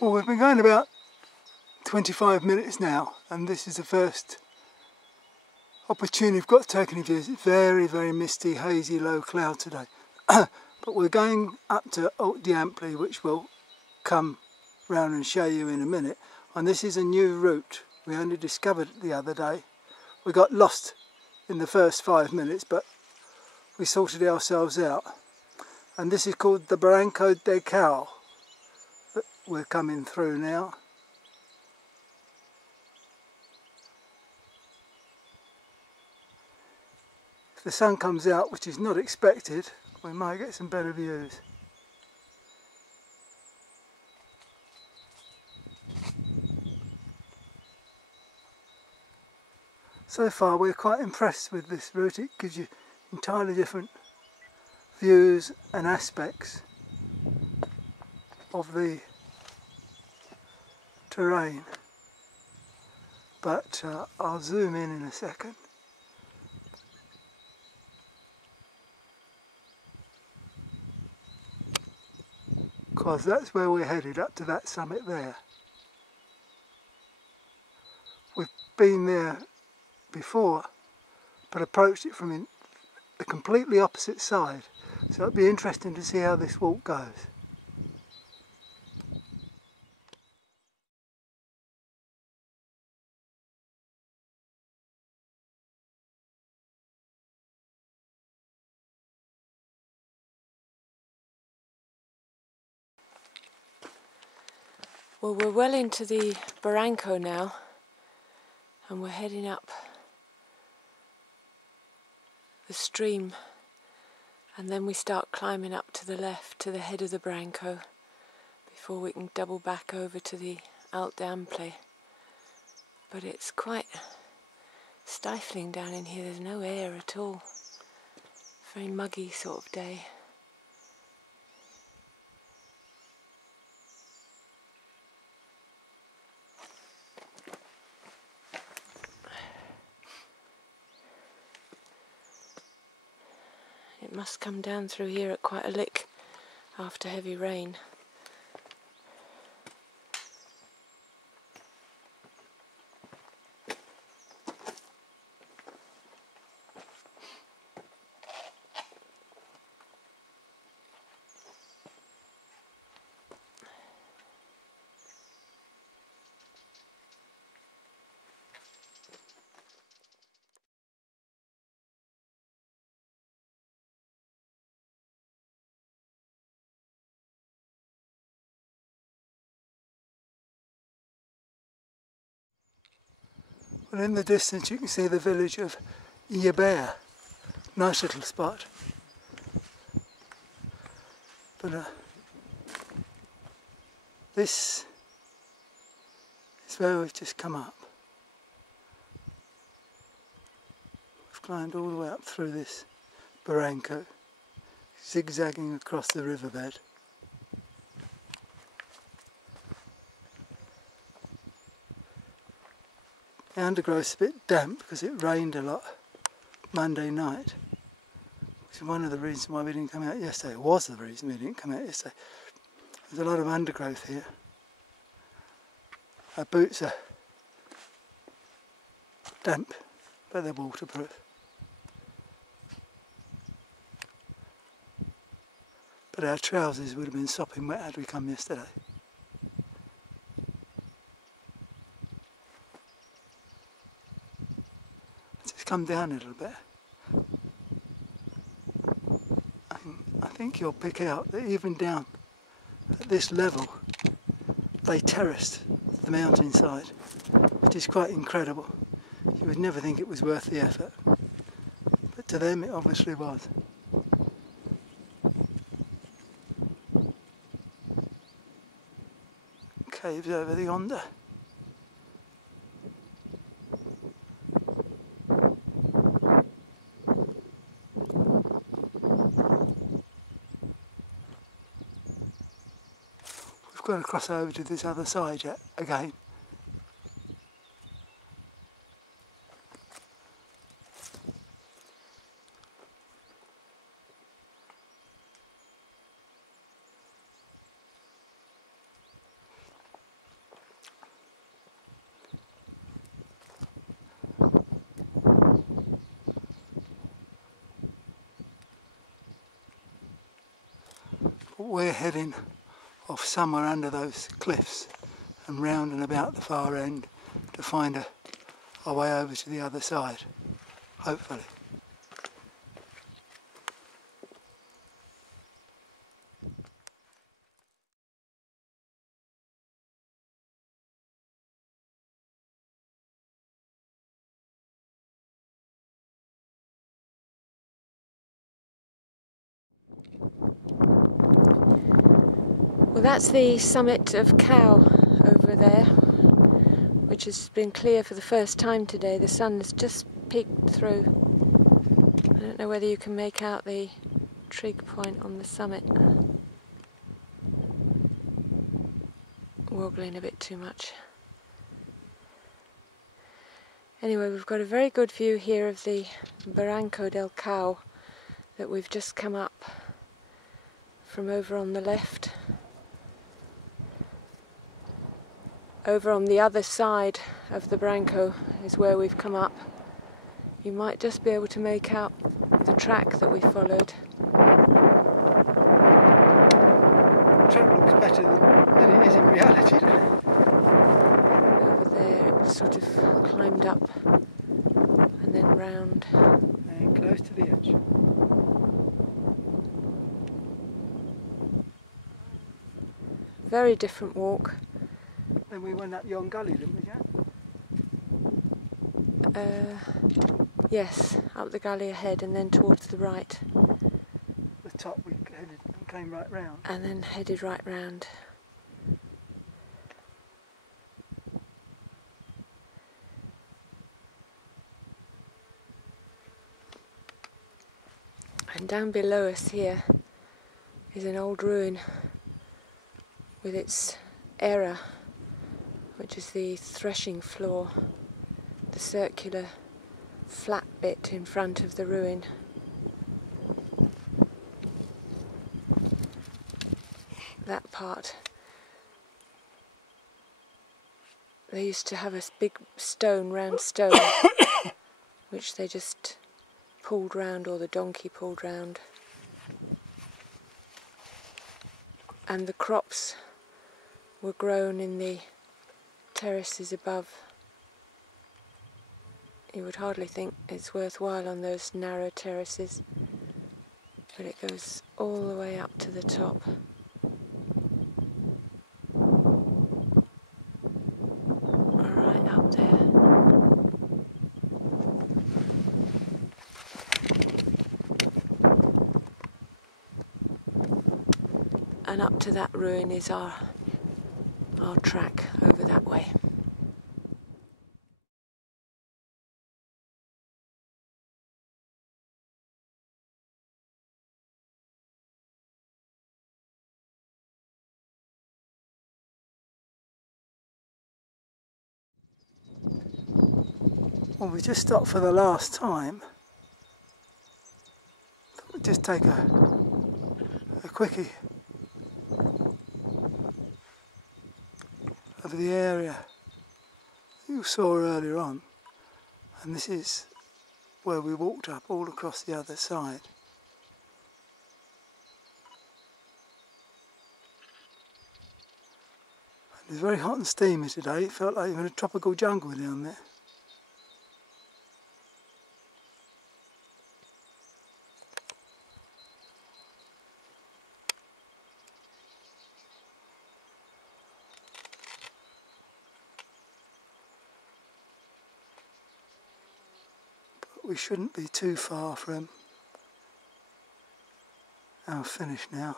Well, we've been going about 25 minutes now, and this is the first opportunity we've got to take any views. It's very, very misty, hazy, low cloud today. But we're going up to Haut d'Ampli, which we'll come round and show you in a minute. And this is a new route. We only discovered it the other day. We got lost in the first 5 minutes, but we sorted ourselves out. And this is called the Barranco de Cal that we're coming through now. If the sun comes out, which is not expected, we might get some better views. So far we're quite impressed with this route. It gives you entirely different views and aspects of the terrain. But I'll zoom in a second. Because that's where we're headed, up to that summit there. We've been there before, but approached it from the completely opposite side. So it'll be interesting to see how this walk goes. Well, we're well into the Barranco now, and we're heading up the stream, and then we start climbing up to the left to the head of the Barranco before we can double back over to the Haut d'Ampli. But it's quite stifling down in here, there's no air at all. Very muggy sort of day. It must come down through here at quite a lick after heavy rain. Well, in the distance you can see the village of Yabea. Nice little spot. But this is where we've just come up. We've climbed all the way up through this Barranco, zigzagging across the riverbed. The undergrowth's a bit damp because it rained a lot Monday night, which is one of the reasons why we didn't come out yesterday. It was the reason we didn't come out yesterday. There's a lot of undergrowth here. Our boots are damp, but they're waterproof. But our trousers would have been sopping wet had we come yesterday. Come down a little bit. I think you'll pick out that even down at this level they terraced the mountainside, which is quite incredible. You would never think it was worth the effort, but to them it obviously was. Caves over the yonder. We've got to cross over to this other side yet again. we're heading off somewhere under those cliffs and round and about the far end to find our way over to the other side, hopefully. Well, that's the summit of Cow over there, which has been clear for the first time today. The sun has just peeked through. I don't know whether you can make out the trig point on the summit. Wobbling a bit too much. Anyway, we've got a very good view here of the Barranco del Cow that we've just come up from over on the left. Over on the other side of the Barranco is where we've come up. You might just be able to make out the track that we followed. The track looks better than it is in reality, doesn't it? Over there it sort of climbed up and then round. And close to the edge. Very different walk. Then we went up yon gully, didn't we, Jack? Yes, up the gully ahead and then towards the right. The top we headed and came right round. And then headed right round. And down below us here is an old ruin with its era, which is the threshing floor, the circular flat bit in front of the ruin. That part. They used to have a big round stone, which they just pulled round, or the donkey pulled round. And the crops were grown in the terraces above. You would hardly think it's worthwhile on those narrow terraces, but it goes all the way up to the top. Right up there. And up to that ruin is our track over that way. Well, we just stopped for the last time. We'll just take a quickie of the area you saw earlier on, and this is where we walked up all across the other side. It was very hot and steamy today. It felt like you were in a tropical jungle down there. We shouldn't be too far from our finish now.